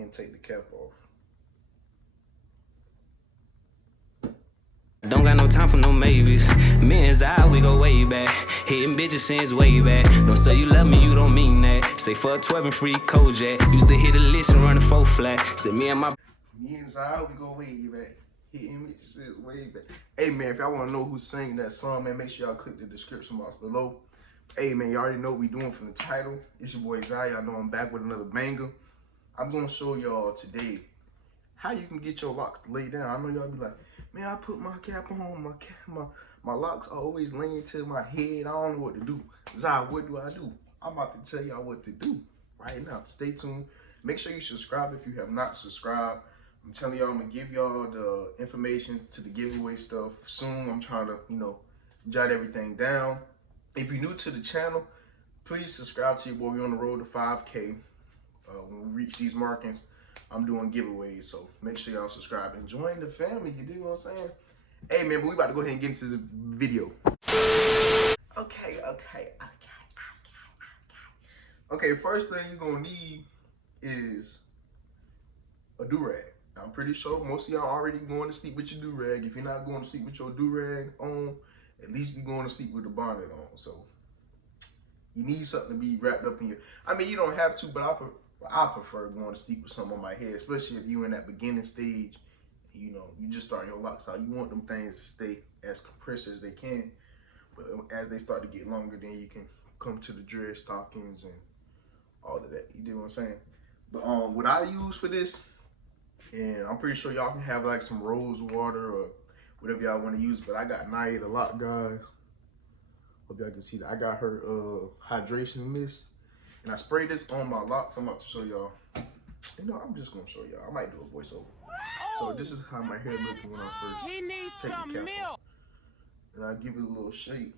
ahead and take the cap off. Don't got no time for no maybes. Me and Zy, we go way back. Hitting bitches since way back. Don't say you love me, you don't mean that. Say fuck 12 and free Kojak. Used to hit a list and run a 4 flat. Say me and Zy, we go way back. Hitting bitches since way back. Hey man, if y'all want to know who's singing that song, man, make sure y'all click the description box below. Hey man, you already know what we doing from the title. It's your boy Zy. Y'all know I'm back with another banger. I'm gonna show y'all today how you can get your locks to lay down. I know y'all be like, man, I put my cap on, my locks always laying to my head. I don't know what to do. Zy, what do I do? I'm about to tell y'all what to do right now. Stay tuned. Make sure you subscribe if you have not subscribed. I'm telling y'all, I'm gonna give y'all the information to the giveaway stuff soon. I'm trying to, jot everything down. If you're new to the channel, please subscribe to your boy. We're on the road to 5K. When we reach these markings, I'm doing giveaways, so make sure y'all subscribe and join the family. You dig what I'm saying? Hey man, but we about to go ahead and get into this video. Okay, first thing you're gonna need is a do-rag. I'm pretty sure most of y'all already going to sleep with your do-rag. If you're not going to sleep with your do-rag on, at least you're going to sleep with the bonnet on. So you need something to be wrapped up in your, I mean, you don't have to, but I prefer going to sleep with something on my head, especially if you're in that beginning stage. You just starting your locks out. You want them things to stay as compressed as they can, but as they start to get longer, then you can come to the dread stockings and all of that. You do what I'm saying? But what I use for this, and I'm pretty sure y'all can have like some rose water or whatever y'all want to use, but I got Nia the Loc, guys. Hope y'all can see that. I got her hydration mist, and I sprayed this on my locks. I'm about to show y'all. I'm just gonna show y'all. I might do a voiceover. So this is how my hair looking when I first take the cap off. And I give it a little shake.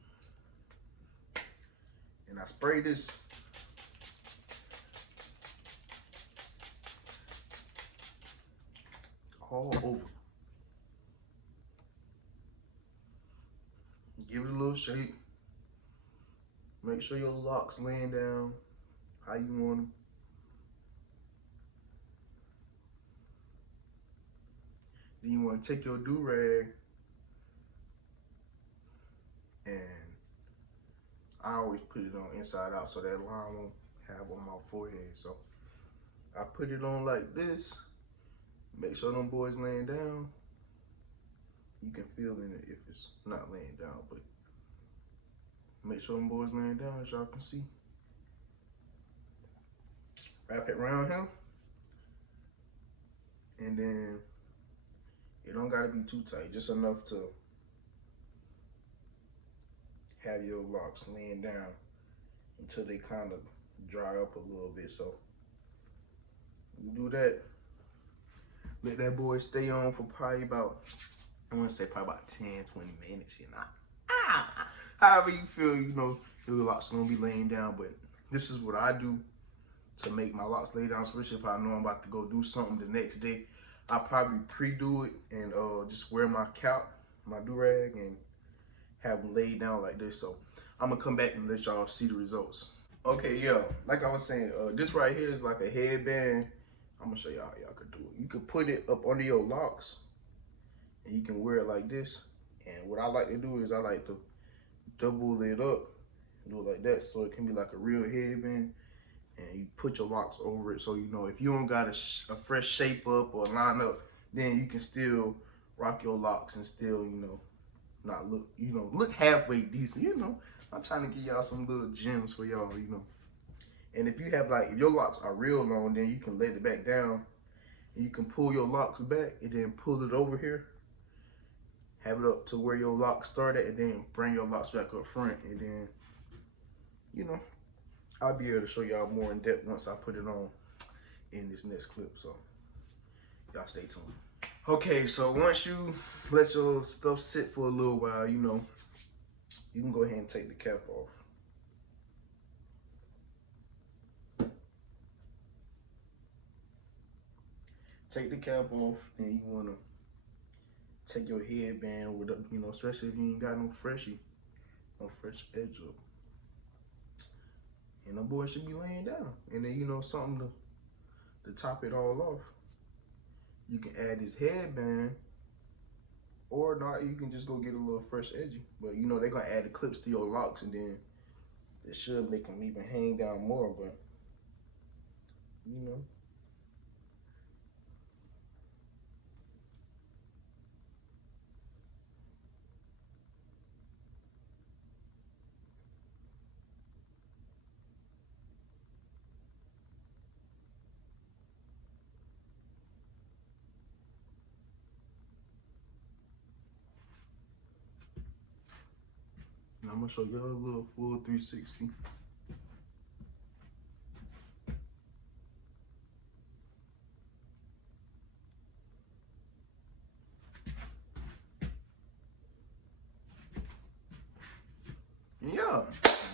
And I spray this. All over. Give it a little shake. Make sure your locks laying down how you want them. Then you want to take your do-rag, and I always put it on inside out so that line won't have on my forehead. So I put it on like this. Make sure them boys laying down. You can feel it if it's not laying down, but make sure them boys laying down as y'all can see. Wrap it around him, and then it don't gotta be too tight, just enough to have your locks laying down until they kind of dry up a little bit. So you do that. Let that boy stay on for probably about, I want to say probably about 10, 20 minutes, however you feel, your locks gonna be laying down. But this is what I do to make my locks lay down, especially if I know I'm about to go do something the next day. I probably pre-do it and just wear my cap, my do-rag, and have them laid down like this. So I'm gonna come back and let y'all see the results. Okay, yeah, like I was saying, this right here is like a headband. I'm gonna show y'all how y'all could do it. You could put it up under your locks, and you can wear it like this. And what I like to do is I like to double it up, do it like that, so it can be like a real headband. And you put your locks over it, so if you don't got a fresh shape up or line up, then you can still rock your locks and still not look look halfway decent. I'm trying to give y'all some little gems for y'all. And if you have if your locks are real long, then you can let it back down and you can pull your locks back and then pull it over here, have it up to where your locks started, and then bring your locks back up front. And then I'll be able to show y'all more in depth once I put it on in this next clip. So y'all stay tuned. Okay, so once you let your stuff sit for a little while, you can go ahead and take the cap off. Take the cap off, and you want to take your headband with, especially if you ain't got no fresh edge up. And the boy should be laying down. And then, something to top it all off, you can add this headband, or not, you can just go get a little fresh edgy. But you know, they're gonna add the clips to your locks, and then it should make them even hang down more, but you know. And I'm gonna show y'all a little full 360. Yeah,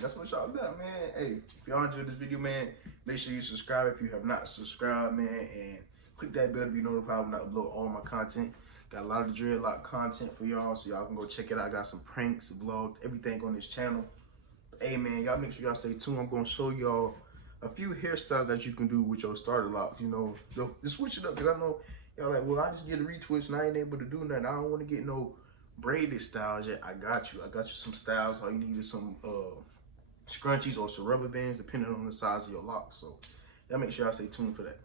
that's what y'all got, man. Hey, if y'all enjoyed this video, man, make sure you subscribe if you have not subscribed, man, and click that bell to be notified when I upload all my content. Got a lot of dreadlock content for y'all, so y'all can go check it out. I got some pranks, vlogs, everything on this channel. But, hey, man, y'all make sure y'all stay tuned. I'm gonna show y'all a few hairstyles that you can do with your starter locks. You know, just switch it up, because I know y'all like, well, I just get a retwist and I ain't able to do nothing. I don't want to get no braided styles yet. I got you some styles. All you need is some scrunchies or some rubber bands, depending on the size of your locks. So y'all make sure y'all stay tuned for that.